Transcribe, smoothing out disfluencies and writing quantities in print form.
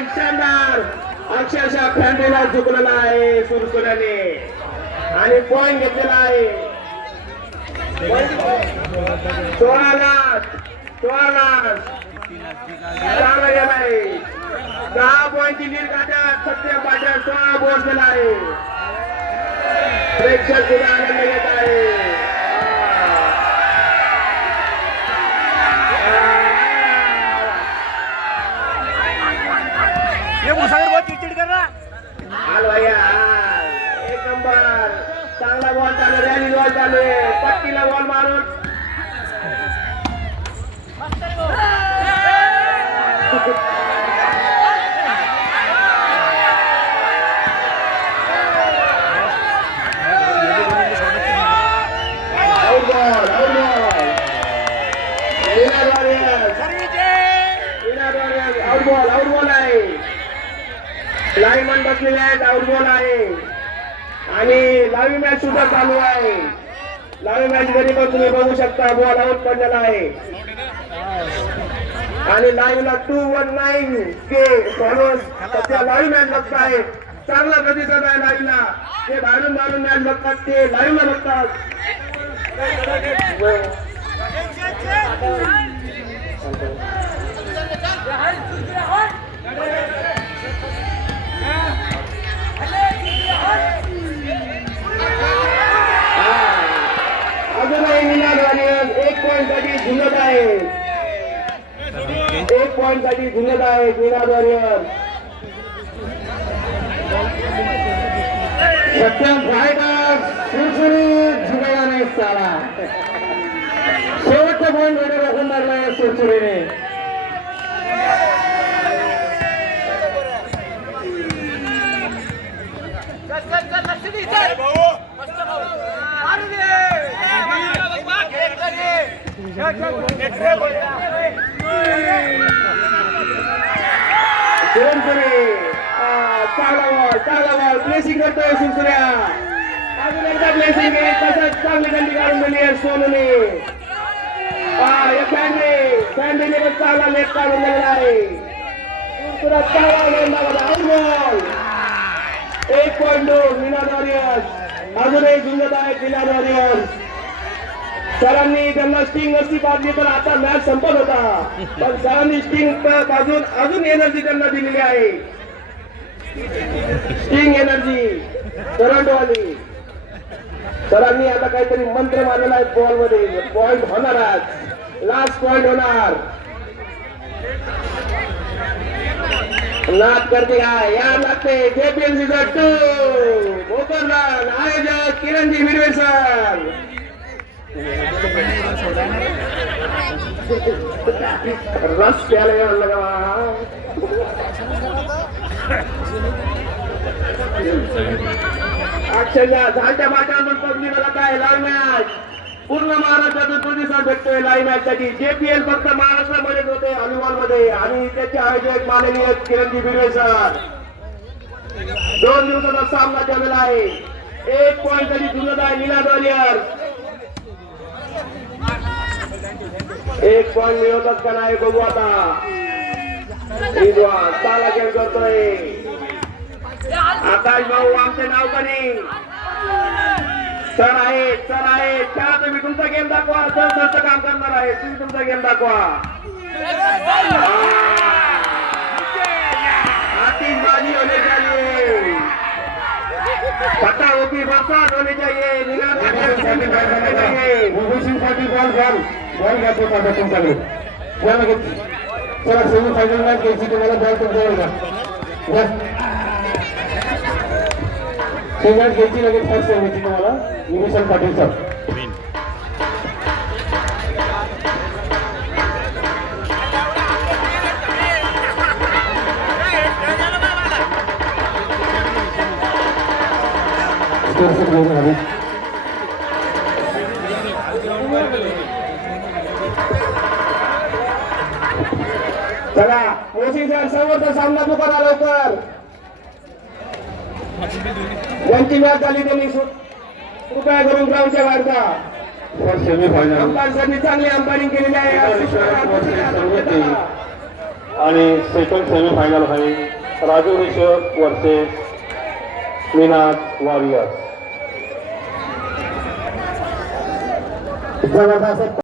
Point शानदार अक्षरशः फॅन्ड्रीला झुकलेला आहे सुरसुऱ्याने आणि पॉइंट घेतलेला आहे 16 लाख चांगला गेला आहे 10 पॉइंटची लीड काढत सत्य पाटील 16 पोहोचलेला आहे प्रेक्षक सुद्धा आनंद घेत आहे एक नंबर चांगला बॉल चालू रॅली बॉल चालू आहे पट्टीला बॉल मारून आउट बॉल आहे लाईनमन बसलेले आहेत आउट बॉल आहे आणि लाईव्ह मॅच सुद्धा चालू आहे लाईव्ह मॅच मध्ये पण तुम्ही बघू शकता बॉल आउट पडलेला आहे आणि लाईव्हला 219 के फॉलोअर्स सध्या लाईव्ह मॅच बघत आहेत चांगला प्रतिसाद आहे लाईव्हला ते बाहेरून मॅच बघतात ते लाईव्हला बघतात अजूनही निनादवारी 1 पॉइंट साठी झुंजत आहे 1 पॉइंट साठी झुंजत आहे निनादवारी सत्यम फायटर सुरसुरीत झुकायला नाही साला शेवटचा पॉइंट मध्ये रोखून मारलाय सुरसुरीने चांगला बॉल प्लेसिंग करतोय सुरसुऱ्या अजून एकदा प्लेसिंग आहे तसंच चांगली गंडी काढून दिली आहे सोनूने फॅन्ड्रीने पण चांगला लेट काढून दिलेला आहे सुरसुऱ्या चांगला आउट बॉल 1.2 निनाद वॉरियर्स अजूनही झुंजत आहे निनाद वॉरियर्स सरांनी त्यांना स्टिंग नसती पाजली पण आता मॅच संपत होता पण सरांनी स्टिंग पाजून अजून एनर्जी त्यांना दिलेली आहे स्टिंग एनर्जी करंटवाली सरांनी आता काहीतरी मंत्र मारलेला आहे बॉल मध्ये पॉइंट होणारच लास्ट पॉइंट होणार नाद करते आहे या लागते जेपीएल सीझन 2 भोकरलाल आयोजक किरणजी मिरवे सर रस प्याले लगा अक्षरशः झालत्या बाटांवर पब्लिक मला काय लाईव्ह मॅच पूर्ण महाराष्ट्रातून प्रतिसाद भेटतोय लाईव्ह मॅच साठी जेपीएल फक्त महाराष्ट्रामध्येच होते हॉलीबॉल मध्ये आणि त्याचे आयोजक माननीय किरणजी बिर्वे सर 2 दिवसाचा सामना झालेला आहे 1 पॉइंट साठी झुंजत आहे निनाद वॉरियर्स 1 पॉइंट मिळवतात का नाही बघू आता चांगला खेळ करतोय आकाश भाऊ आमचे नाव करी सर आहे खेळा तुम्ही तुमचा गेम दाखवा सर सरचं काम करणार आहे तुम्ही तुमचा गेम दाखवा आतिशबाजी होने चाहिए पता होती बरसात होनी चाहिए साठी बॉल घ्यायचो आता तुमच्याकडे चला सेमी फायनल मॅच घ्यायची तुम्हाला बॉल तुमच्याकडे घ्या ते मॅच घ्यायची लगेच फर्स्ट घ्यायची तुम्हाला निमिषण पाटील सर चला मोशी सर समोरचा सामना पुकारा लवकर ज्यांची मॅच झाली त्यांनी कृपया करून ग्राउंडच्या बाहेरचा सेमीफायनल अंपायरनी चांगली अंपायरिंग केलेली आहे आणि सेकंड सेमीफायनल आहे राजू रिषभ वर्सेस मीनाज वॉरियर्स. जबरदस्त